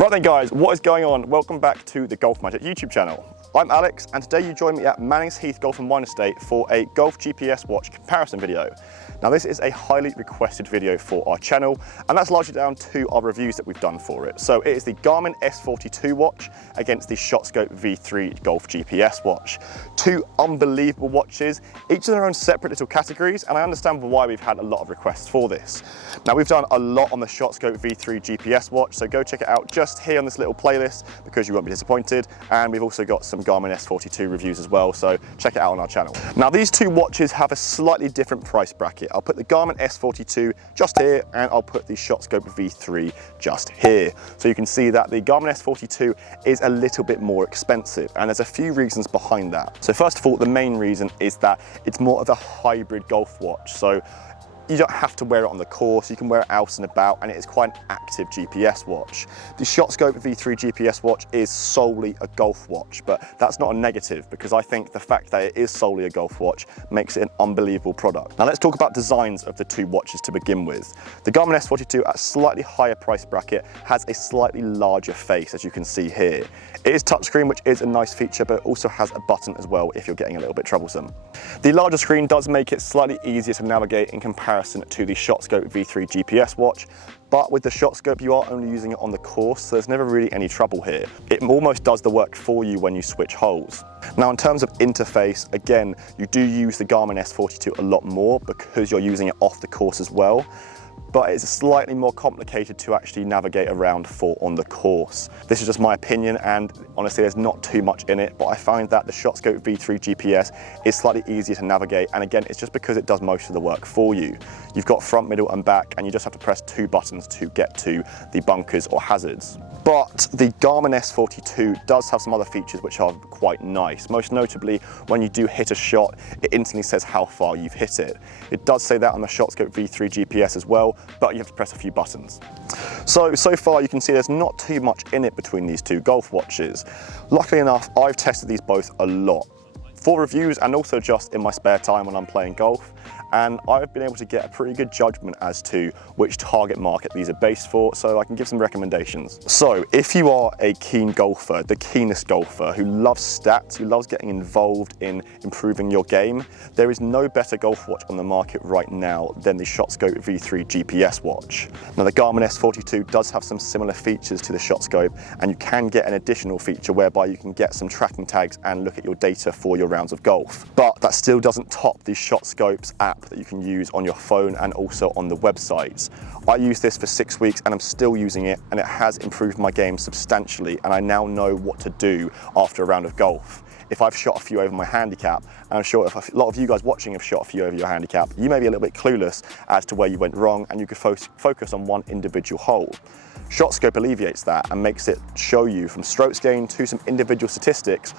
Right then guys, what is going on? Welcome back to the Golfmagic YouTube channel. I'm Alex, and today you join me at Mannings Heath Golf and Wine Estate for a Golf GPS watch comparison video. Now this is a highly requested video for our channel, and that's largely down to our reviews that we've done for it. So it is the Garmin S42 watch against the ShotScope V3 Golf GPS watch. Two unbelievable watches, each in their own separate little categories, and I understand why we've had a lot of requests for this. Now we've done a lot on the ShotScope V3 GPS watch, so go check it out just here on this little playlist because you won't be disappointed. And we've also got some Garmin S42 reviews as well, so check it out on our channel. Now these two watches have a slightly different price bracket. I'll put the Garmin S42 just here, and I'll put the ShotScope V3 just here. So you can see that the Garmin S42 is a little bit more expensive, and there's a few reasons behind that. So first of all, the main reason is that it's more of a hybrid golf watch. So you don't have to wear it on the course, you can wear it out and about, and it is quite an active GPS watch. The ShotScope V3 GPS watch is solely a golf watch, but that's not a negative because I think the fact that it is solely a golf watch makes it an unbelievable product. Now let's talk about designs of the two watches to begin with. The Garmin S42 at a slightly higher price bracket has a slightly larger face, as you can see here. It is touchscreen, which is a nice feature, but it also has a button as well if you're getting a little bit troublesome. The larger screen does make it slightly easier to navigate in comparison to the ShotScope V3 GPS watch, but with the ShotScope you are only using it on the course, so there's never really any trouble here. It almost does the work for you when you switch holes. Now in terms of interface, again, you do use the Garmin S42 a lot more because you're using it off the course as well, but it's slightly more complicated to actually navigate around for on the course. This is just my opinion, and honestly there's not too much in it, but I find that the ShotScope V3 GPS is slightly easier to navigate, and again, it's just because it does most of the work for you. You've got front, middle and back, and you just have to press two buttons to get to the bunkers or hazards. But the Garmin S42 does have some other features which are quite nice. Most notably, when you do hit a shot, it instantly says how far you've hit it. It does say that on the ShotScope V3 GPS as well, but you have to press a few buttons. So far you can see there's not too much in it between these two golf watches. Luckily enough, I've tested these both a lot for reviews and also just in my spare time when I'm playing golf, and I've been able to get a pretty good judgment as to which target market these are based for, so I can give some recommendations. So if you are a keen golfer, the keenest golfer who loves stats, who loves getting involved in improving your game, there is no better golf watch on the market right now than the ShotScope V3 GPS watch. Now the Garmin S42 does have some similar features to the ShotScope, and you can get an additional feature whereby you can get some tracking tags and look at your data for your rounds of golf. But that still doesn't top the ShotScope's app that you can use on your phone and also on the websites. I used this for 6 weeks and I'm still using it, and it has improved my game substantially, and I now know what to do after a round of golf. If I've shot a few over my handicap, and I'm sure if a lot of you guys watching have shot a few over your handicap, you may be a little bit clueless as to where you went wrong, and you could focus on one individual hole. ShotScope alleviates that and makes it show you from strokes gained to some individual statistics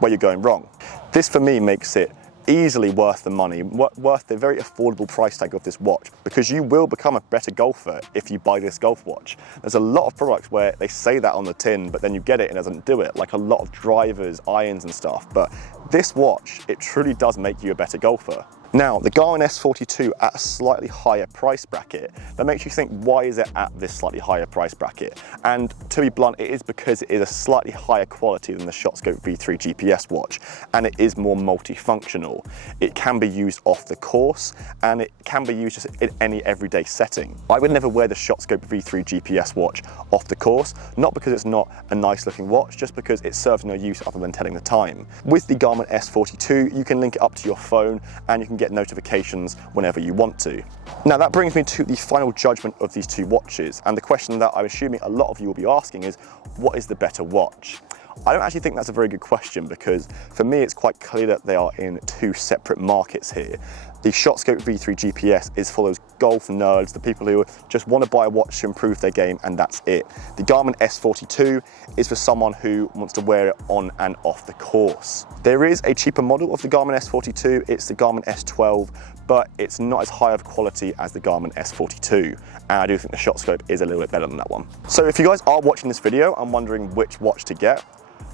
where you're going wrong. This for me makes it easily worth the money, worth the very affordable price tag of this watch, because you will become a better golfer if you buy this golf watch. There's a lot of products where they say that on the tin, but then you get it and it doesn't do it, like a lot of drivers, irons and stuff, but this watch, it truly does make you a better golfer. Now, the Garmin S42 at a slightly higher price bracket, that makes you think, why is it at this slightly higher price bracket? And to be blunt, it is because it is a slightly higher quality than the ShotScope V3 GPS watch, and it is more multifunctional. It can be used off the course, and it can be used just in any everyday setting. I would never wear the ShotScope V3 GPS watch off the course, not because it's not a nice looking watch, just because it serves no use other than telling the time. With the Garmin S42, you can link it up to your phone, and you can get notifications whenever you want to. Now that brings me to the final judgment of these two watches, and the question that I'm assuming a lot of you will be asking is, what is the better watch? I don't actually think that's a very good question, because for me it's quite clear that they are in two separate markets here. The ShotScope V3 GPS is for those golf nerds, the people who just want to buy a watch to improve their game, and that's it. The Garmin S42 is for someone who wants to wear it on and off the course. There is a cheaper model of the Garmin S42, it's the Garmin S12, but it's not as high of quality as the Garmin S42, and I do think the ShotScope is a little bit better than that one. So if you guys are watching this video and wondering which watch to get,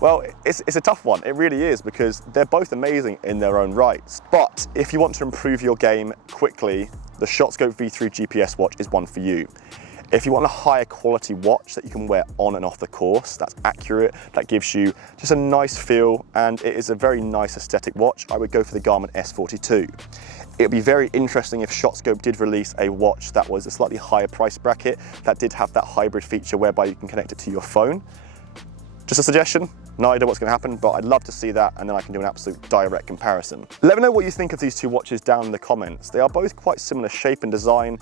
well, it's a tough one, it really is, because they're both amazing in their own rights. But if you want to improve your game quickly, the ShotScope V3 GPS watch is one for you. If you want a higher quality watch that you can wear on and off the course, that's accurate, that gives you just a nice feel, and it is a very nice aesthetic watch, I would go for the Garmin S42. It would be very interesting if ShotScope did release a watch that was a slightly higher price bracket, that did have that hybrid feature whereby you can connect it to your phone. Just a suggestion, no idea what's going to happen, but I'd love to see that, and then I can do an absolute direct comparison. Let me know what you think of these two watches down in the comments. They are both quite similar shape and design,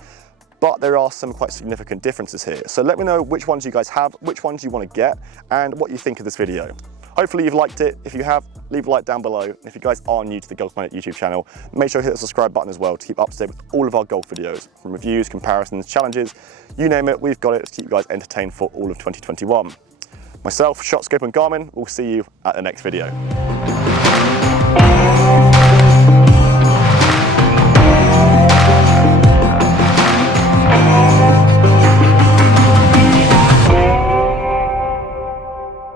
but there are some quite significant differences here. So let me know which ones you guys have, which ones you want to get, and what you think of this video. Hopefully you've liked it. If you have, leave a like down below. And if you guys are new to the Golfmagic YouTube channel, make sure you hit the subscribe button as well to keep up to date with all of our golf videos, from reviews, comparisons, challenges, you name it, we've got it to keep you guys entertained for all of 2021. Myself, ShotScope and Garmin, we'll see you at the next video.